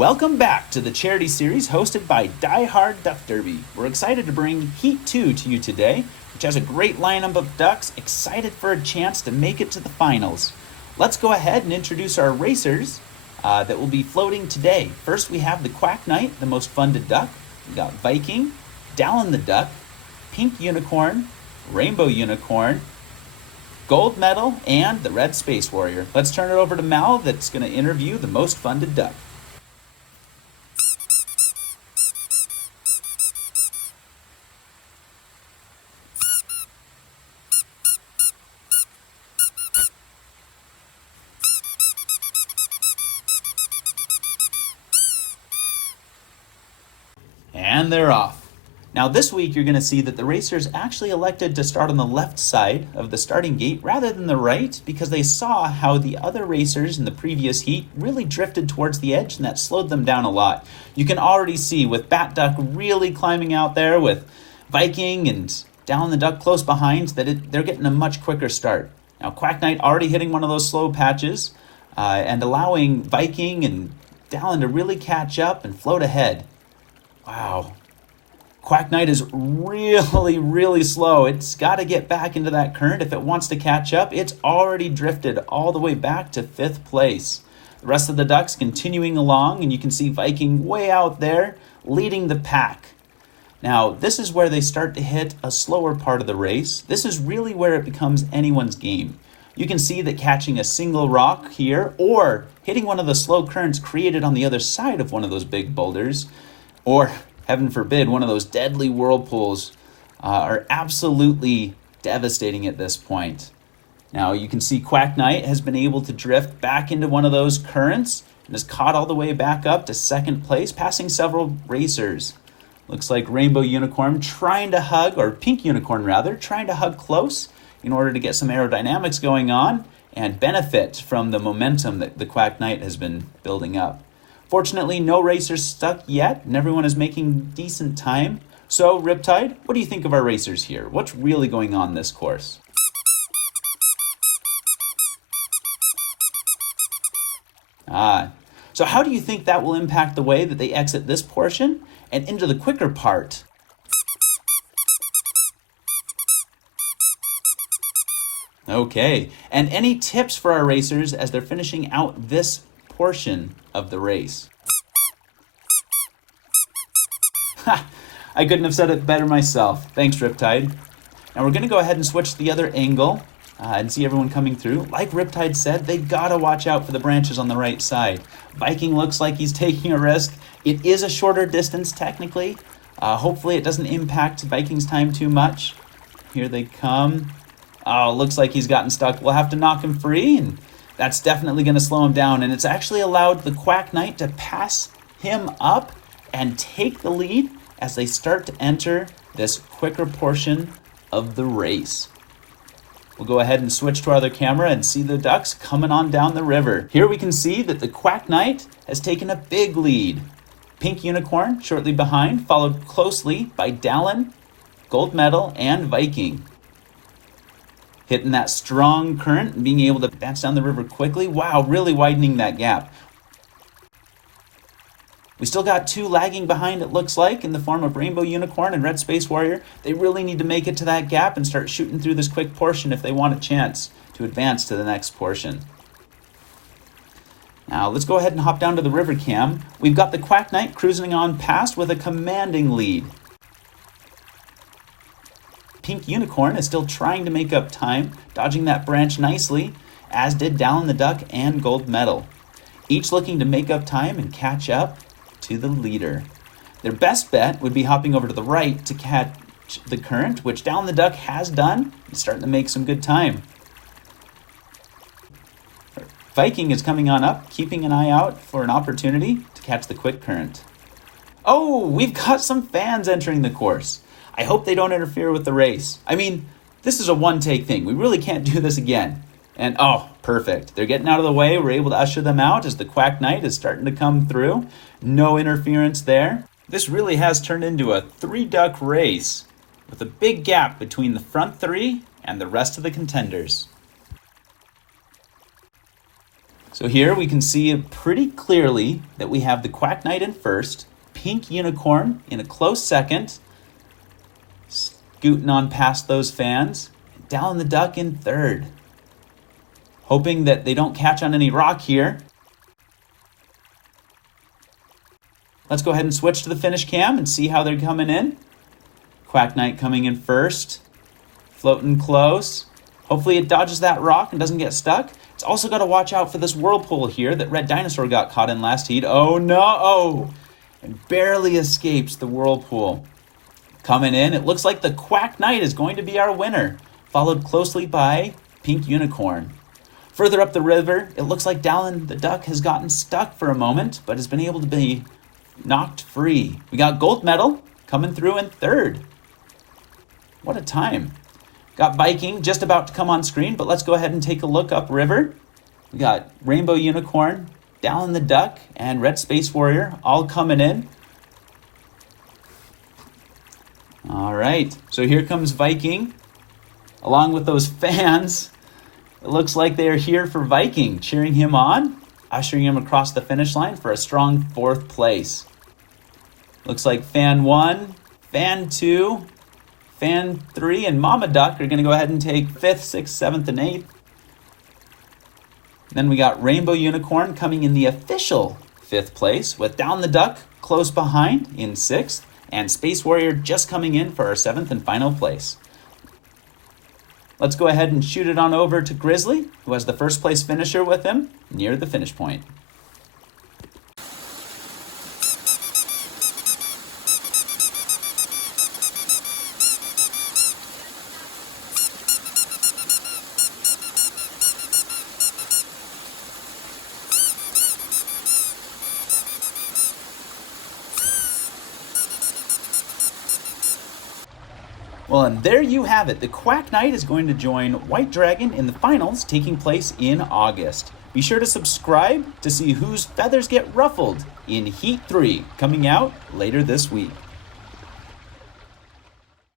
Welcome back to the charity series hosted by Diehard Duck Derby. We're excited to bring Heat 2 to you today, which has a great lineup of ducks excited for a chance to make it to the finals. Let's go ahead and introduce our racers that will be floating today. First, we have the Quack Knight, the most funded duck. We got Viking, Dallin the Duck, Pink Unicorn, Rainbow Unicorn, Gold Medal, and the Red Space Warrior. Let's turn it over to Mal that's going to interview the most funded duck. And they're off. Now this week you're going to see that the racers actually elected to start on the left side of the starting gate rather than the right because they saw how the other racers in the previous heat really drifted towards the edge and that slowed them down a lot. You can already see with Bat Duck really climbing out there with Viking and Dallin the Duck close behind that they're getting a much quicker start. Now Quack Knight already hitting one of those slow patches and allowing Viking and Dallin to really catch up and float ahead. Wow. Quack Knight is really slow. It's got to get back into that current if it wants to catch up. It's already drifted all the way back to 5th place. The rest of the ducks continuing along, and you can see Viking way out there leading the pack. Now, this is where they start to hit a slower part of the race. This is really where it becomes anyone's game. You can see that catching a single rock here or hitting one of the slow currents created on the other side of one of those big boulders, or heaven forbid, one of those deadly whirlpools are absolutely devastating at this point. Now you can see Quack Knight has been able to drift back into one of those currents and is caught all the way back up to 2nd place, passing several racers. Looks like Rainbow Unicorn trying to hug, or Pink Unicorn rather, trying to hug close in order to get some aerodynamics going on and benefit from the momentum that the Quack Knight has been building up. Fortunately, no racers stuck yet, and everyone is making decent time. So, Riptide, what do you think of our racers here? What's really going on this course? So how do you think that will impact the way that they exit this portion and into the quicker part? Okay, and any tips for our racers as they're finishing out this portion of the race? I couldn't have said it better myself. Thanks, Riptide. Now we're going to go ahead and switch to the other angle and see everyone coming through. Like Riptide said, they gotta watch out for the branches on the right side. Viking looks like he's taking a risk. It is a shorter distance technically. Hopefully it doesn't impact Viking's time too much. Here they come. Oh, looks like he's gotten stuck. We'll have to knock him free, and that's definitely going to slow him down, and it's actually allowed the Quack Knight to pass him up and take the lead as they start to enter this quicker portion of the race. We'll go ahead and switch to our other camera and see the ducks coming on down the river. Here we can see that the Quack Knight has taken a big lead. Pink Unicorn shortly behind, followed closely by Dallin, Gold Medal, and Viking. Hitting that strong current and being able to advance down the river quickly. Wow, really widening that gap. We still got 2 lagging behind, it looks like, in the form of Rainbow Unicorn and Red Space Warrior. They really need to make it to that gap and start shooting through this quick portion if they want a chance to advance to the next portion. Now, let's go ahead and hop down to the river cam. We've got the Quack Knight cruising on past with a commanding lead. Pink Unicorn is still trying to make up time, dodging that branch nicely, as did Dallin the Duck and Gold Medal. Each looking to make up time and catch up to the leader. Their best bet would be hopping over to the right to catch the current, which Dallin the Duck has done. He's starting to make some good time. Viking is coming on up, keeping an eye out for an opportunity to catch the quick current. Oh, we've got some fans entering the course. I hope they don't interfere with the race. I mean, this is a one-take thing. We really can't do this again. And oh, perfect. They're getting out of the way. We're able to usher them out as the Quack Knight is starting to come through. No interference there. This really has turned into a 3-duck race with a big gap between the front 3 and the rest of the contenders. So here we can see pretty clearly that we have the Quack Knight in first, Pink Unicorn in a close second, scooting on past those fans, Down the Duck in third. Hoping that they don't catch on any rock here. Let's go ahead and switch to the finish cam and see how they're coming in. Quack Knight coming in first, floating close. Hopefully it dodges that rock and doesn't get stuck. It's also got to watch out for this whirlpool here that Red Dinosaur got caught in last heat. Oh no! And barely escapes the whirlpool. Coming in, it looks like the Quack Knight is going to be our winner, followed closely by Pink Unicorn. Further up the river, it looks like Down the Duck has gotten stuck for a moment, but has been able to be knocked free. We got Gold Medal coming through in third. What a time. Got Viking just about to come on screen, but let's go ahead and take a look upriver. We got Rainbow Unicorn, Down the Duck, and Red Space Warrior all coming in. All right, so here comes Viking, along with those fans. It looks like they are here for Viking, cheering him on, ushering him across the finish line for a strong fourth place. Looks like Fan 1, Fan 2, Fan 3, and Mama Duck are going to go ahead and take 5th, 6th, 7th, and 8th. Then we got Rainbow Unicorn coming in the official 5th place, with Down the Duck close behind in 6th, and Space Warrior just coming in for our 7th and final place. Let's go ahead and shoot it on over to Grizzly, who has the first place finisher with him near the finish point. Well, and there you have it. The Quack Knight is going to join White Dragon in the finals taking place in August. Be sure to subscribe to see whose feathers get ruffled in Heat 3, coming out later this week.